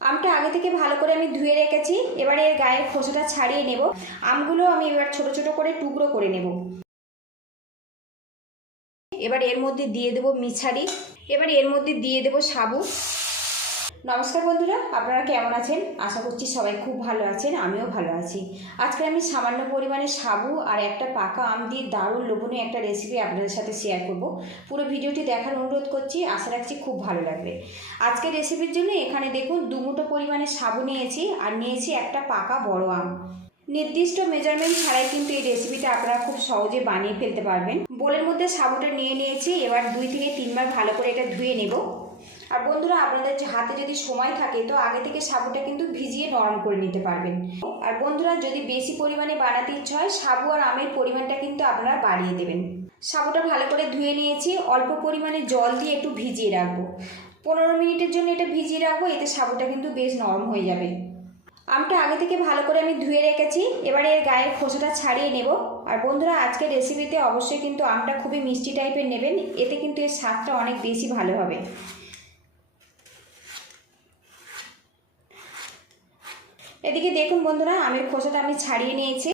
আমটা আগে থেকে ভালো করে আমি ধুয়ে রেখেছি। এবারে এর গায়ের খোসাটা ছাড়িয়ে নেব। আমগুলো আমি এবার ছোট ছোট করে টুকরো করে নেব। এবার এর মধ্যে দিয়ে দেবো মিছারি। এবার এর মধ্যে দিয়ে দেবো সাবু। নমস্কার বন্ধুরা, আপনারা কেমন আছেন? আশা করছি সবাই খুব ভালো আছেন, আমিও ভালো আছি। আজকে আমি সামান্য পরিমাণে সাবু আর একটা পাকা আম দিয়ে দারুণ লোভনীয় একটা রেসিপি আপনাদের সাথে শেয়ার করব। পুরো ভিডিওটি দেখার অনুরোধ করছি, আশা রাখছি খুব ভালো লাগবে। আজকের রেসিপির জন্য এখানে দেখুন দুমুটো পরিমাণে সাবু নিয়েছি আর নিয়েছি একটা পাকা বড় আম। নির্দিষ্ট মেজারমেন্ট ছাড়াই কিন্তু এই রেসিপিটা আপনারা খুব সহজে বানিয়ে ফেলতে পারবেন। বোলের মধ্যে সাবুটা নিয়ে নিয়েছি, এবার দুই থেকে তিনবার ভালো করে এটা ধুয়ে নেব। আর বন্ধুরা, আপনাদের হাতে যদি সময় থাকে, তো আগে থেকে সাবুটা কিন্তু ভিজিয়ে নরম করে নিতে পারবেন। আর বন্ধুরা, যদি বেশি পরিমাণে বানাতে ইচ্ছা হয়, সাবু আর আমের পরিমাণটা কিন্তু আপনারা বাড়িয়ে দেবেন। সাবুটা ভালো করে ধুয়ে নিয়েছি। অল্প পরিমাণে জল দিয়ে একটু ভিজিয়ে রাখব। পনেরো মিনিটের জন্য এটা ভিজিয়ে রাখব, এতে সাবুটা কিন্তু বেশ নরম হয়ে যাবে। আমটা আগে থেকে ভালো করে আমি ধুয়ে রেখেছি। এবারে এর গায়ের খোসাটা ছাড়িয়ে নেব। আর বন্ধুরা, আজকের রেসিপিতে অবশ্যই কিন্তু আমটা খুবই মিষ্টি টাইপের নেবেন। এতে কিন্তু এর স্বাদটা অনেক বেশি ভালো হবে। এদিকে দেখুন বন্ধুরা, আমের খোসাটা আমি ছাড়িয়ে নিয়েছি।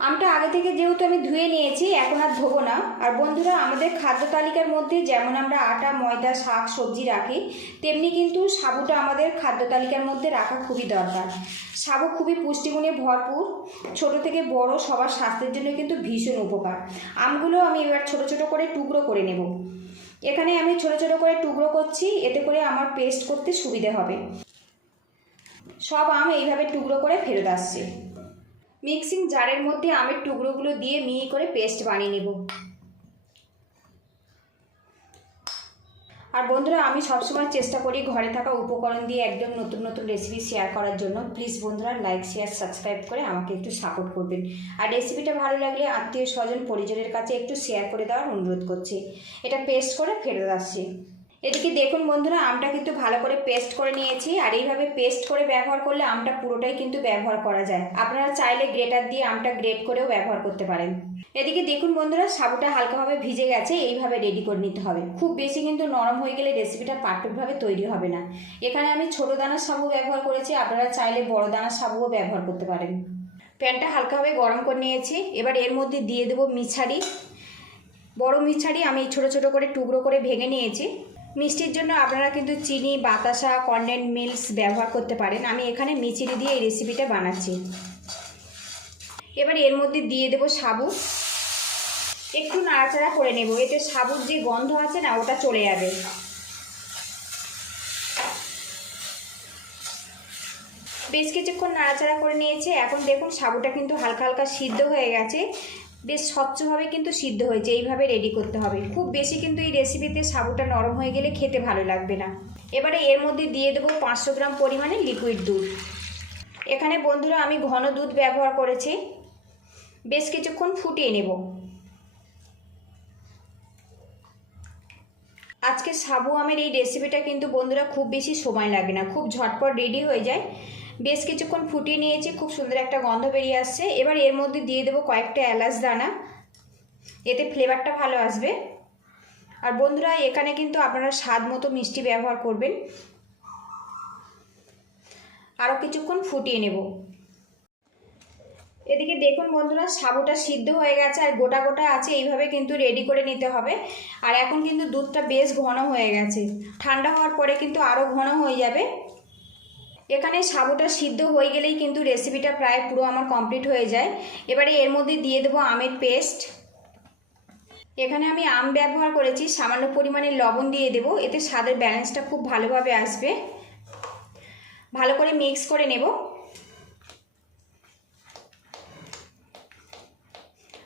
আমটা আগে থেকে যেহেতু আমি ধুয়ে নিয়েছি, এখন আর ধোবো না। আর বন্ধুরা, আমাদের খাদ্য তালিকার মধ্যে যেমন আমরা আটা, ময়দা, শাক, সবজি রাখি, তেমনি কিন্তু সাবুটা আমাদের খাদ্য তালিকার মধ্যে রাখা খুবই দরকার। সাবু খুবই পুষ্টিগুণে ভরপুর, ছোট থেকে বড় সবার স্বাস্থ্যের জন্য কিন্তু ভীষণ উপকার। আমগুলো আমি এবার ছোট ছোট করে টুকরো করে নেব। এখানে আমি ছোট ছোট করে টুকরো করছি, এতে করে আমার পেস্ট করতে সুবিধে হবে। সব আম এইভাবে টুকরো করে ফেরত আসছে। মিক্সিং জারের মধ্যে আমের টুকরোগুলো দিয়ে মিহি করে পেস্ট বানিয়ে নেব। আর বন্ধুরা, আমি সবসময় চেষ্টা করি ঘরে থাকা উপকরণ দিয়ে একদম নতুন নতুন রেসিপি শেয়ার করার জন্য। প্লিজ বন্ধুরা লাইক শেয়ার সাবস্ক্রাইব করে আমাকে একটু সাপোর্ট করবেন। আর রেসিপিটা ভালো লাগলে আত্মীয় স্বজন, পরিজনের কাছে একটু শেয়ার করে দেওয়ার অনুরোধ করছি। এটা পেস্ট করে ফেরত আসছি। এদিকে দেখুন বন্ধুরা, আমটা কিন্তু ভালো করে পেস্ট করে নিয়েছি। আর এইভাবে পেস্ট করে ব্যবহার করলে আমটা পুরোটাই কিন্তু ব্যবহার করা যায়। আপনারা চাইলে গ্রেটার দিয়ে আমটা গ্রেট করেও ব্যবহার করতে পারেন। এদিকে দেখুন বন্ধুরা, সাবুটা হালকাভাবে ভিজে গেছে, এইভাবে রেডি করে নিতে হবে। খুব বেশি কিন্তু নরম হয়ে গেলে রেসিপিটা পারফেক্টভাবে তৈরি হবে না। এখানে আমি ছোট দানার সাবু ব্যবহার করেছি, আপনারা চাইলে বড় দানার সাবুও ব্যবহার করতে পারেন। প্যানটা হালকাভাবে গরম করে নিয়েছি, এবার এর মধ্যে দিয়ে দেবো মিছারি। বড় মিছারি আমি ছোট ছোট করে টুকরো করে ভেঙে নিয়েছি। মিষ্টির জন্য আপনারা কিন্তু চিনি, বাতাসা, কন্ডেন্ট মিল্কস ব্যবহার করতে পারেন। আমি এখানে মিচিনি দিয়ে এই রেসিপিটা বানাচ্ছি। এবার এর মধ্যে দিয়ে দেবো সাবু। একটু নাড়াচাড়া করে নেব। এতে সাবুর যে গন্ধ আছে না, ওটা চলে যাবে। বেশ কিছুক্ষণ নাড়াচাড়া করে নিয়েছে। এখন দেখুন, সাবুটা কিন্তু হালকা হালকা সিদ্ধ হয়ে গেছে। বেশ স্বচ্ছভাবে কিন্তু সিদ্ধ হয়েছে, এইভাবে রেডি করতে হবে। খুব বেশি কিন্তু এই রেসিপিতে সাবুটা নরম হয়ে গেলে খেতে ভালো লাগবে না। এবারে এর মধ্যে দিয়ে দেবো পাঁচশো গ্রাম পরিমাণে লিকুইড দুধ। এখানে বন্ধুরা আমি ঘন দুধ ব্যবহার করেছি। বেশ কিছুক্ষণ ফুটিয়ে নেব। আজকে সাবু আমের এই রেসিপিটা কিন্তু বন্ধুরা খুব বেশি সময় লাগে না, খুব ঝটপট রেডি হয়ে যায়। বেশ কিছুক্ষণ ফুটিয়ে নিয়েছি, খুব সুন্দর একটা গন্ধ বেরিয়ে আসছে। এবার এর মধ্যে দিয়ে দেবো কয়েকটা এলাচ দানা। এতে ফ্লেভারটা ভালো আসবে। আর বন্ধুরা, এখানে কিন্তু আপনারা স্বাদ মতো মিষ্টি ব্যবহার করবেন। আরও কিছুক্ষণ ফুটিয়ে নেব। এদিকে দেখুন বন্ধুরা, সাবুটা সিদ্ধ হয়ে গেছে আর গোটা গোটা আছে, এইভাবে কিন্তু রেডি করে নিতে হবে। আর এখন কিন্তু দুধটা বেশ ঘন হয়ে গেছে। ঠান্ডা হওয়ার পরে কিন্তু আরও ঘন হয়ে যাবে। এখানে সাবুটা সিদ্ধ হয়ে গেলেই কিন্তু রেসিপিটা প্রায় পুরো আমার কমপ্লিট হয়ে যায়। এবারে এর মধ্যে দিয়ে দেবো আমের পেস্ট এখানে আমি আম ব্যবহার করেছি, সামান্য পরিমাণে লবণ দিয়ে দেবো, এতে স্বাদের ব্যালেন্সটা খুব ভালোভাবে আসবে। ভালো করে মিক্স করে নেব।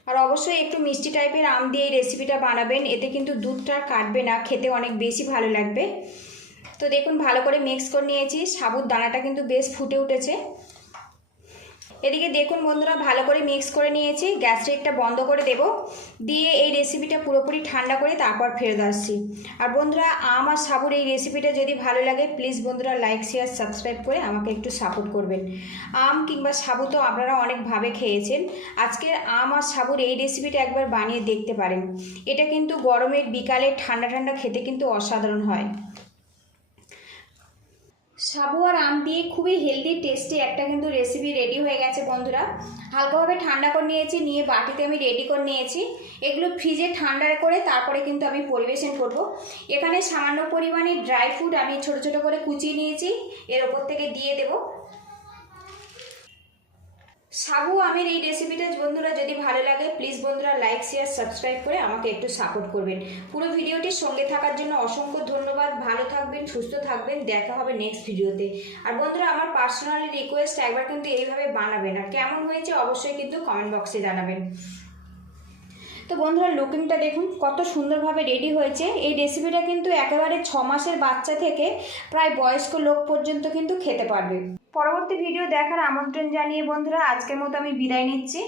আর অবশ্যই একটু মিষ্টি টাইপের আম দিয়ে এই রেসিপিটা বানাবেন, এতে কিন্তু দুধটা কাটবে না, খেতে অনেক বেশি ভালো লাগবে। তো দেখুন, ভালো করে মিক্স করে নিয়েছি। সাবুর দানাটা কিন্তু বেশ ফুটে উঠেছে। এদিকে দেখুন বন্ধুরা, ভালো করে মিক্স করে নিয়েছি। গ্যাস রেটটা বন্ধ করে দেব। দিয়ে এই রেসিপিটা পুরোপুরি ঠান্ডা করে তারপর ফেরত আসছি। আর বন্ধুরা, আম আর সাবুর এই রেসিপিটা যদি ভালো লাগে প্লিজ বন্ধুরা লাইক শেয়ার সাবস্ক্রাইব করে আমাকে একটু সাপোর্ট করবেন। আম কিংবা সাবু তো আপনারা অনেকভাবে খেয়েছেন। আজকের আম আর সাবুর এই রেসিপিটা একবার বানিয়ে দেখতে পারেন। এটা কিন্তু গরমের বিকালে ঠান্ডা ঠান্ডা খেতে কিন্তু অসাধারণ হয়। সাবু আর আম দিয়ে খুবই হেলদি টেস্টি একটা কিন্তু রেসিপি রেডি হয়ে গেছে বন্ধুরা। হালকাভাবে ঠান্ডা করে নিয়েছি, নিয়ে বাটিতে আমি রেডি করে নিয়েছি। এগুলো ফ্রিজে ঠান্ডা করে তারপরে কিন্তু আমি পরিবেশন করব। এখানে সামান্য পরিমাণে ড্রাই ফ্রুট আমি ছোট ছোট করে কুচিয়ে নিয়েছি। এর ওপর থেকে দিয়ে দেব। সাবু আমের এই রেসিপিটা বন্ধুরা যদি ভালো লাগে প্লিজ বন্ধুরা লাইক শেয়ার সাবস্ক্রাইব করে আমাকে একটু সাপোর্ট করবেন। পুরো ভিডিওটির সঙ্গে থাকার জন্য অসংখ্য ধন্যবাদ। ভালো থাকবেন, সুস্থ থাকবেন। দেখা হবে নেক্সট ভিডিওতে আর বন্ধুরা, আমার পার্সোনালি রিকোয়েস্ট একবার কিন্তু এইভাবে বানাবেন। আর কেমন হয়েছে অবশ্যই কিন্তু কমেন্ট বক্সে জানাবেন। তো বন্ধুরা লুকিংটা দেখুন, কত সুন্দরভাবে রেডি হয়েছে। এই রেসিপিটা কিন্তু একেবারে ছ মাসের বাচ্চা থেকে প্রায় বয়স্ক লোক পর্যন্ত কিন্তু খেতে পারবে। পরবর্তী ভিডিও দেখার আমন্ত্রণ জানিয়ে বন্ধুরা, আজকের মতো আমি বিদায় নিচ্ছি।